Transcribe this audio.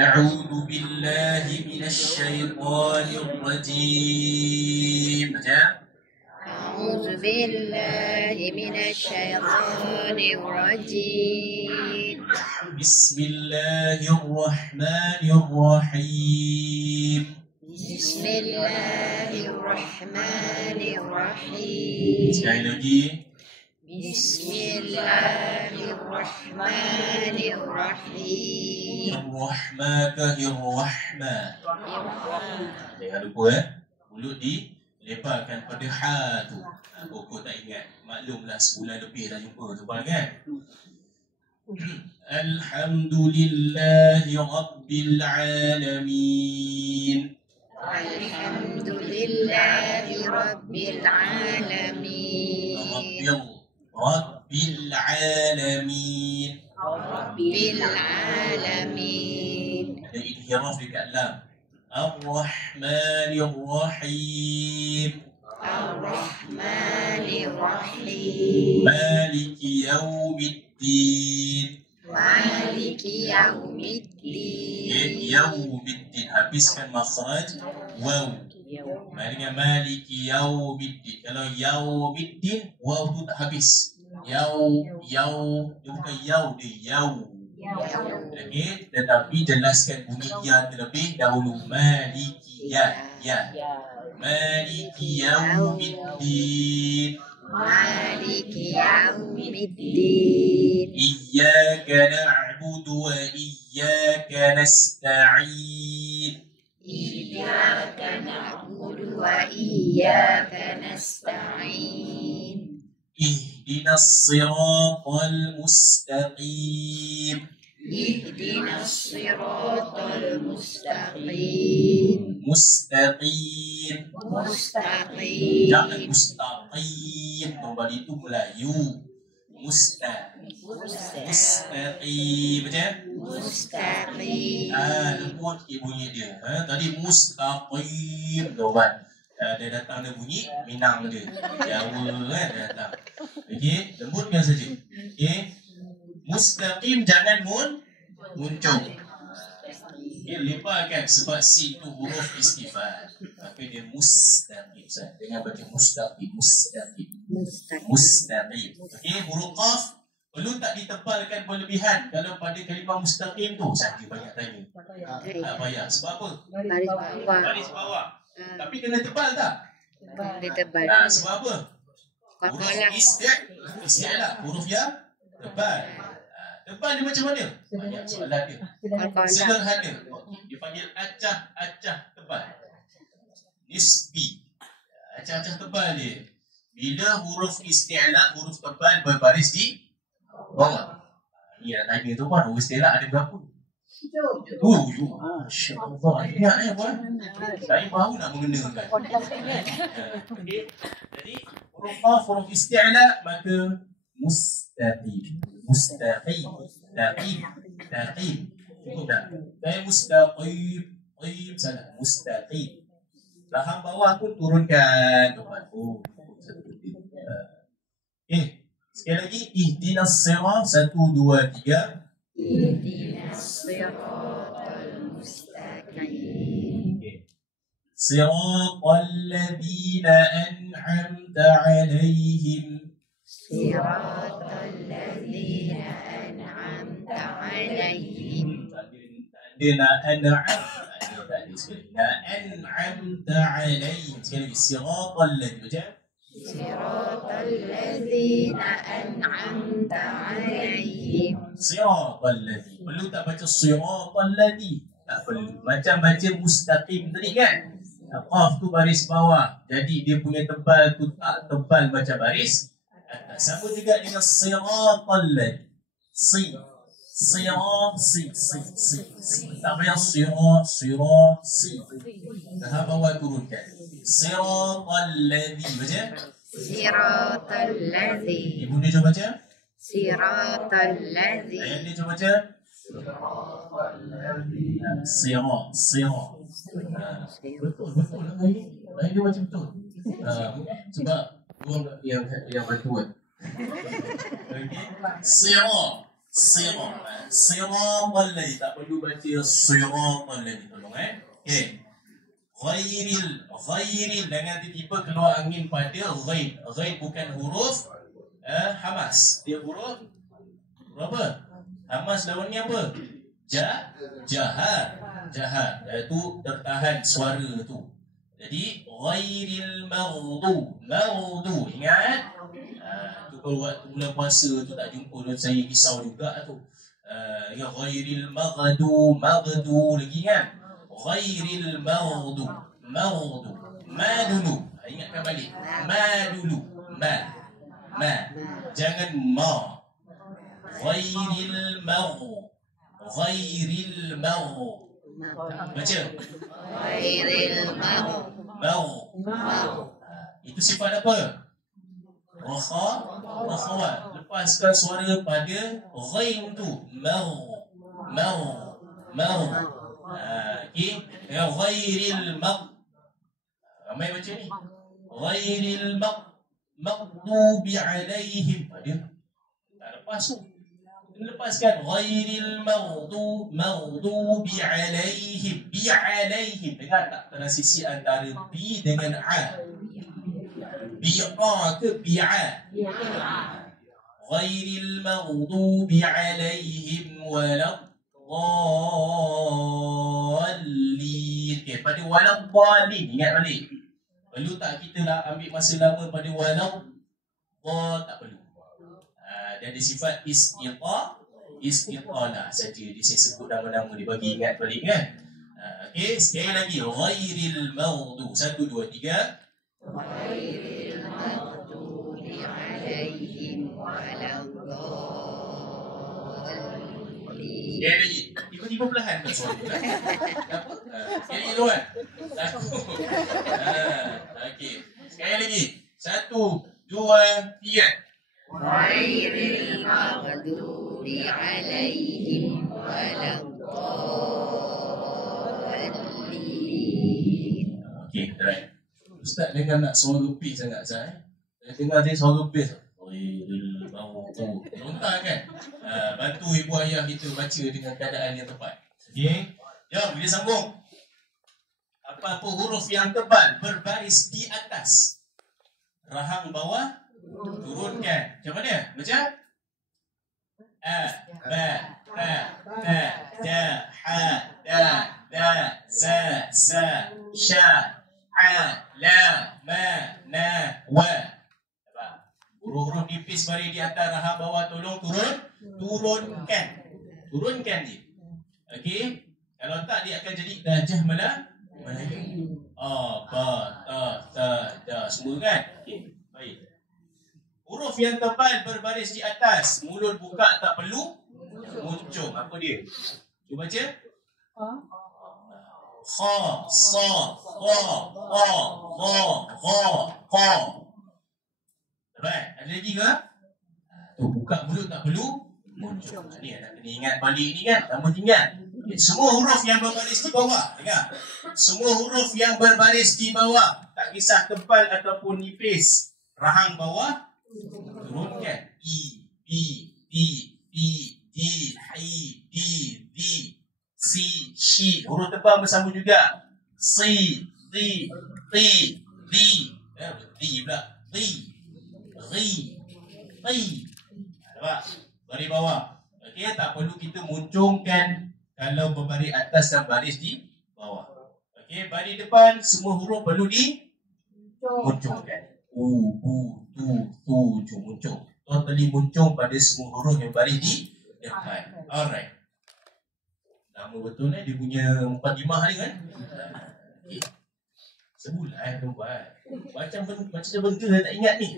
أعوذ بالله من الشيطان الرجيم. أعوذ بالله من الشيطان الرجيم. بسم الله الرحمن الرحيم. بسم الله الرحمن الرحيم. Sekali lagi. بسم الله الرحمن الرحيم. Ar-Rahman Ar-Rahman. Jangan lupa mulut dileparkan pada ha tu. Pokok tak ingat. Maklumlah sebulan lebih dah jumpa tu kan. Alhamdulillahi Rabbil Alamin. Alhamdulillahi Rabbil Alamin. Rabbil Alamin. Rabbil Alamin. Ada inhiraf dekat lam. Ar-Rahmanir Rahim. Ar-Rahmanir Rahim. Maliki Yaumiddin. Maliki Yaumiddin. Yaumiddin. Habiskan makhraj waw. Maknanya Maliki Yaumiddin. Kalau Yaumiddin, waw tu tak habis. Yau, dia bukan yau, dia yau. Okey, tetapi jelaskan bunyi ya terlebih dahulu. Maliki ya. Maliki Yaumiddin. Maliki Yaumiddin. Iyyaka na'budu wa iyyaka nasta'in. Iyyaka na'budu wa iyyaka nasta'in. Ihdinas siratal mustaqim. Ihdinas siratal mustaqim. Mustaqim. Mustaqim. Jangan mustaqim. Kembali itu Melayu. Mustaqim. Macam? Mustaqim. Lembut sikit bunyi dia. Tadi mustaqim. Tuan. Dia datang ada bunyi Minang dia. Jawa kan dia datang. Okey, lembutkan saja. Okey. Mustaqim jangan muncung. Okey, leparkan sebab si tu huruf istifal. Maka dia mustaqim. Dengan baca mustaqim. Mustaqim. Okey, huruf qaf perlu tak ditebalkan berlebihan. Kalau pada kalimah mustaqim tu saya banyak tanya. Tak payah. Sebab apa? Baris bawah. Tapi kena tebal tak? Dia tebal. Sebab apa? Huruf isti'la. Huruf ya tebal. Tebal dia macam mana? Banyak soalan dia. Sederhana. Dia panggil acah-acah tebal. Nisbi. Acah-acah tebal dia. Bila huruf isti'la, huruf tebal berbaris di bawah. Ni nak tanya tu kan, huruf isti'la ada berapa? Masya Allah. Ingat puan. Saya baru nak mengenakan. Okey. Jadi huruf qaf, huruf isti'la, maka mustaqim. Taqim. Cukup tak? Saya mustaqim. Salah. Mustaqim. Rahang bawah pun turunkan. Okey. Sekali lagi. Ihdinas sirah. 1, 2, 3. Ihdinas siratal mustaqim. Siratal ladzina an'amta 'alaihim. Siratal ladzina an'amta 'alaihim. An'amta 'alaihim. Sekali lagi. Siratal ladzina. Siratal ladzina an'amta 'alaihim. Siratal ladzi. Perlu tak baca siratal ladzi? Tak perlu. Macam baca mustaqim tadi kan? Qaf tu baris bawah. Jadi dia punya tebal tu tak tebal macam baris atas. Sama juga dengan siratal ladzi. Si. Tak payah si. Dah bawah turunkan. Siratal ladzi. Baca? Siratal ladzi. Ibu dia cuba baca? Siratal ladzi. Ayat dia cuba baca? Sirah. Betul. Ayat dia baca betul. Sebab yang bantuan. Sirah. Siratal ladzi. Tak perlu baca siratal ladzi. Tolong okey. Ghairil dengan tiba-tiba keluar angin pada ghain. Ghain bukan huruf hamas. Dia huruf apa? Hamas lawannya apa? Jahat. Itu tertahan suara tu. Jadi ghairil maghdu. Ingat? Tu kalau waktu bulan puasa tu tak jumpa tu saya risau juga tu. Ghairil maghdu lagi kan? Ghairil maghdu. Ma dulu. Ingatkan balik. Ma dulu. Ma. Jangan ma. Ghairil maghdu. Baca. Ghairil maghdu. Itu sifat apa? Rakhawat. Lepaskan suara pada ghain tu. Mau. Okey. Ghairil ramai baca ni. Ghairil maghdubi alaihim. Dia tak lepas tu. Lepaskan ghairil maghdubi alaihim. Bi alaihim. Dengar tak transisi antara bi dengan a? Bi'a ke bi'a? Ghairil maghdubi alaihim waladdallin. Okey, pada waladdallin ingat balik. Perlu tak kita lah ambil masa lama pada waladd? Tak perlu. Dan dia sifat istiqalah saja. Dia saya sebut nama-nama dia bagi ingat balik kan. Okey, sekali lagi ghairil maghdu. 1 2 3. Ghairil maghdubi alaihim waladdallin. Sekali lagi. Tiba-tiba perlahan kan suara tu kan? Apa? Sekali lagi tu kan? Okey. Sekali lagi. 1 2 3. Ghairil maghdubi alaihim waladdallin. Okey, right. Ustaz dengar nak suara bass sangat Ustaz. Saya dengar dia suara bass. Ghairil maghdubi. Lontar kan? Bantu ibu ayah kita baca dengan keadaan yang tepat. Okey. Jom, kita sambung. Apa-apa huruf yang tebal berbaris di atas. Rahang bawah turunkan. Macam mana? Baca. A, ba, ta, ta, ja, ha, da, za, sa, sha, a, la, ma, na, wa. Huruf-huruf nipis baris di atas rahang bawah tolong turunkan. Turunkan dia. Okey. Kalau tak dia akan jadi dajah Melayu. Ba, ta, da, semua kan? Okey. Baik. Huruf yang tebal berbaris di atas. Mulut buka tak perlu muncung. Apa dia? Cuba baca. Kha, sa, ra, qa. Baik. Ada lagi ke? Tu buka mulut tak perlu muncung. Ni nak kena ingat balik ni kan. Tambah tinggal. Okay. Semua huruf yang berbaris di bawah. Dengar. Semua huruf yang berbaris di bawah. Tak kisah tebal ataupun nipis. Rahang bawah turunkan. I, B, D, Hi, D, Si, Shi. Huruf tebal bersambung juga. Si, Di, Di, pula. Ri. Nampak? Baris bawah. Okey, tak perlu kita muncungkan kalau berbaris atas dan baris di bawah. Okey, baris depan semua huruf perlu dimuncungkan. Muncung. Totally muncung pada semua huruf yang baris di depan. Alright. Nama betul dia punya mukadimah ni kan? Okay. Sebulan tu buat. Macam benda tak ingat ni.